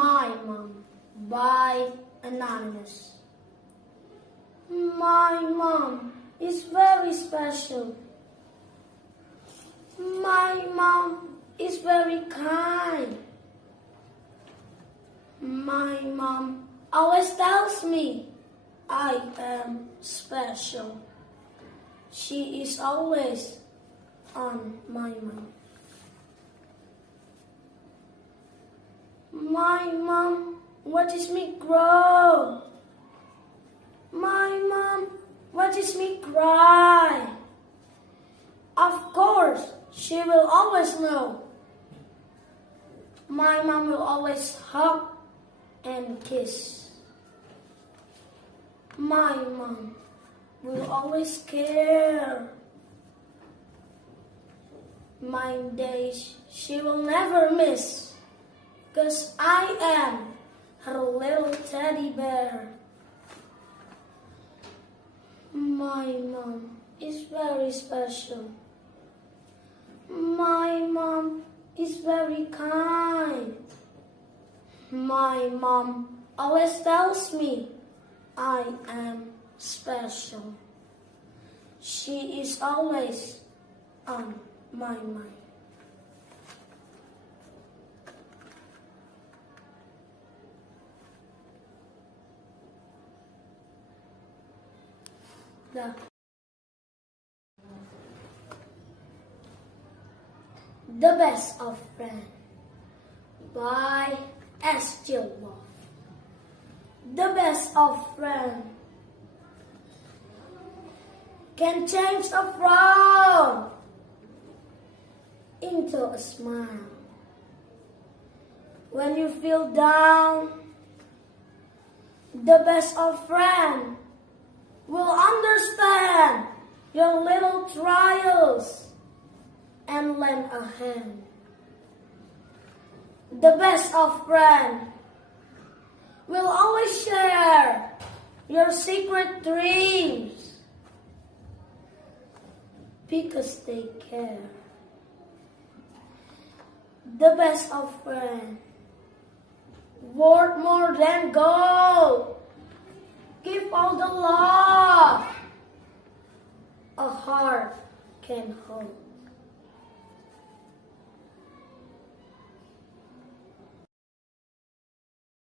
My Mom by Anonymous. My mom is very special. My mom is very kind. My mom always tells me I am special. She is always on my mind. My mom watches me grow. My mom watches me cry. Of course, she will always know. My mom will always hug and kiss. My mom will always care. My days she will never miss, 'cause I am her little teddy bear. My mom is very special. My mom is very kind. My mom always tells me I am special. She is always on my mind. The Best of Friends by SYAWAL. The best of friends can change a frown into a smile. When you feel down, the best of friends will understand your little trials and lend a hand. The best of friends will always share your secret dreams because they care. The best of friends worth more than gold. Give all the love a heart can hold.